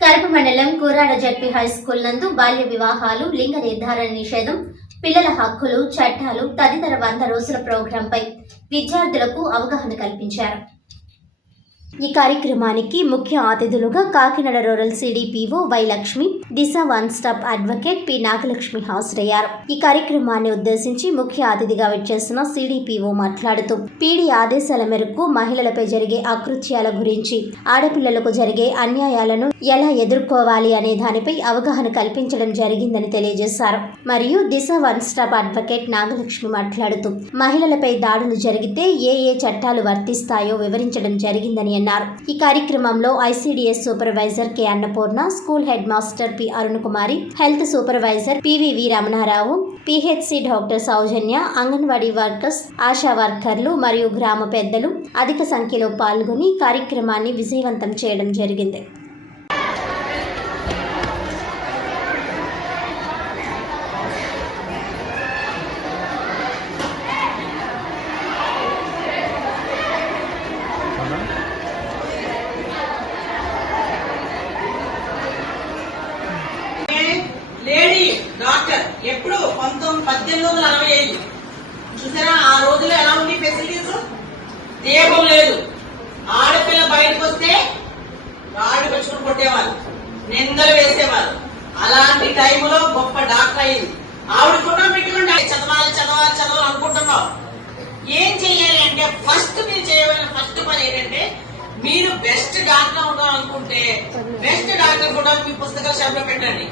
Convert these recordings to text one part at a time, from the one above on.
కరప మండలం Kurada ZP high school నందు బాల్య వివాహాలు లింగ నిర్ధారణ నిషేధం పిల్లల హక్కులు చట్టాలు తదితర వంద రోజుల ప్రోగ్రాంపై విద్యార్థులకు అవగాహన కల్పించారు. ఈ కార్యక్రమానికి ముఖ్య అతిథులుగా Kakinada rural CDPO Y Lakshmi Disha one stop advocate P Nagalakshmi హాజరయ్యారు. ఈ కార్యక్రమాన్ని ఉద్దేశించి ముఖ్య అతిథిగా వచ్చేసిన సిడిపిఓ మాట్లాడుతూ పీడి ఆదేశాల మేరకు మహిళలపై జరిగే అకృత్యాల గురించి ఆడపిల్లలకు జరిగే అన్యాయాలను ఎలా ఎదుర్కోవాలి అనే దానిపై అవగాహన కల్పించడం జరిగిందని తెలియజేశారు. మరియు Disha one stop advocate Nagalakshmi మాట్లాడుతూ మహిళలపై దాడులు జరిగితే ఏ ఏ చట్టాలు వర్తిస్తాయో వివరించడం జరిగిందని అన్నారు. ఈ కార్యక్రమంలో ICDS supervisor K Annapurna school head master P Arun Kumari health supervisor PVV Ramanarao PHC doctor Soujanya anganwadi workers ASHA వర్కర్లు మరియు గ్రామ పెద్దలు అధిక సంఖ్యలో పాల్గొని కార్యక్రమాన్ని విజయవంతం చేయడం జరిగింది. లేడీ డాక్టర్ ఎప్పుడు పంతొమ్మిది పద్దెనిమిది వందల అరవై ఐదు. చూసారా ఆ రోజుల్లో ఎలా ఉంది ఫెసిలిటీస్? దీపం లేదు. ఆడపిల్ల బయటకు వస్తే రాడు పెట్టుకుని కొట్టేవాళ్ళు నిందలు వేసేవాళ్ళు. అలాంటి టైంలో గొప్ప డాక్టర్ అయింది. ఆవిడ కూడా పెట్టుకుంటే చదవాలి చదవాలి చదవాలి అనుకుంటున్నాం. ఏం చెయ్యాలి అంటే ఫస్ట్ మీరు చేయవలసిన ఫస్ట్ పని ఏంటంటే మీరు బెస్ట్ డాక్టర్ ఉండాలనుకుంటే బెస్ట్ డాక్టర్ కూడా మీ పుస్తకాల షాప్లో పెట్టండి.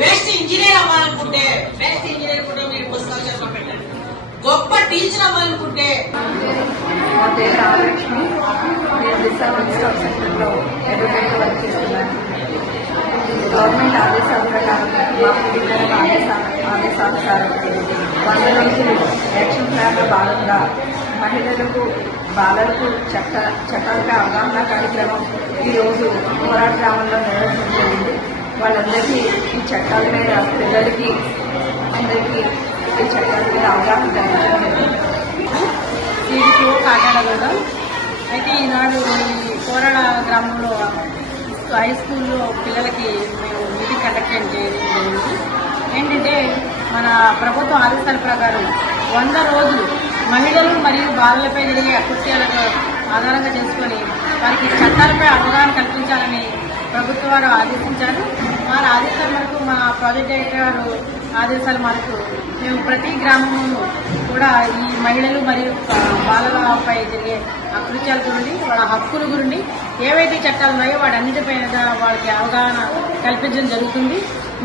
బెస్ట్ ఇంజనీర్ అవ్వాలనుకుంటే బెస్ట్ ఇంజనీర్ కూడా మీరు పుస్తకాలు షాప్ పెట్టండి. గొప్ప టీచర్ అవ్వాలనుకుంటే. నా పేరు రామలక్ష్మి. నేను దిశ వన్ స్టాప్ సెంటర్లో అడ్వకేట్ వర్క్ చేస్తున్నాను. గవర్నమెంట్ ఆదేశాల ప్రకారం మా పిల్లల ఆదేశాల ఆదేశానుసారం వంద రోజులు యాక్షన్ ప్లాన్లో భాగంగా మహిళలకు బాలలకు చట్ట చట్టాలపై అవగాహన కార్యక్రమం ఈరోజు పోరాట గ్రామంలో నిర్వహించబడింది. వాళ్ళందరికీ ఈ చట్టాల మీద పిల్లలకి అందరికీ ఈ చట్టాల మీద అవగాహన కల్పించడం జరిగింది. టీడీపీ అయితే ఈనాడు ఈ కోరడ గ్రామంలో హై స్కూల్లో పిల్లలకి మేము మీటింగ్ కండక్ట్ చేయడం ఏంటంటే మన ప్రభుత్వ ఆదేశాల ప్రకారం వంద రోజులు మహిళలు మరియు బాలలపై జరిగే అకృత్యాలకు ఆధారంగా చేసుకొని వారికి చట్టాలపై అవగాహన కల్పించాలని ప్రభుత్వ వారు ఆదేశించారు. వారి ఆదేశాల మేరకు మా ప్రాజెక్ట్ డైరెక్టర్ గారు ఆదేశాల మేరకు మేము ప్రతి గ్రామంలో కూడా ఈ మహిళలు మరియు బాలలపై జరిగే అకృత్యాల గురించి వాళ్ళ హక్కుల గురించి ఏవైతే చట్టాలు ఉన్నాయో వాటన్నిటిపైన వాళ్ళకి అవగాహన కల్పించడం జరుగుతుంది.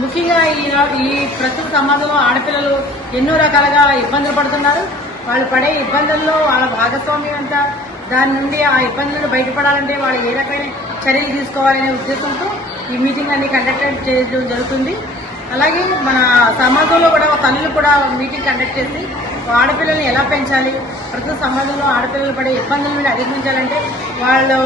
ముఖ్యంగా ఈ ఈ ప్రస్తుత సమాజంలో ఆడపిల్లలు ఎన్నో రకాలుగా ఇబ్బందులు పడుతున్నారు. వాళ్ళు పడే ఇబ్బందుల్లో వాళ్ళ భాగస్వామ్యం అంతా దాని నుండి ఆ ఇబ్బందులు బయటపడాలంటే వాళ్ళు ఏ రకమైన చర్యలు తీసుకోవాలనే ఉద్దేశంతో ఈ మీటింగ్ అన్ని కండక్ట్ చేయడం జరుగుతుంది. అలాగే మన సమాజంలో కూడా తల్లులు కూడా మీటింగ్ కండక్ట్ చేసి ఆడపిల్లల్ని ఎలా పెంచాలి ప్రతి సమాజంలో ఆడపిల్లలు పడే ఇబ్బందుల మీద అధిగమించాలంటే వాళ్ళు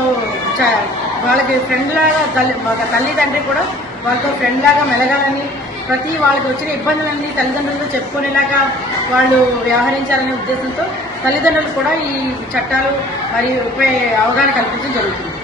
చ- వాళ్ళకి ఫ్రెండ్ లాగా తల్లి ఒక తల్లిదండ్రి కూడా వాళ్ళతో ఫ్రెండ్ లాగా మెలగాలని ప్రతి వాళ్ళకి వచ్చిన ఇబ్బందులన్నీ తల్లిదండ్రులతో చెప్పుకునేలాగా వాళ్ళు వ్యవహరించాలనే ఉద్దేశంతో తల్లిదండ్రులు కూడా ఈ చట్టాలు మరియు అవగాహన కల్పించడం జరుగుతుంది.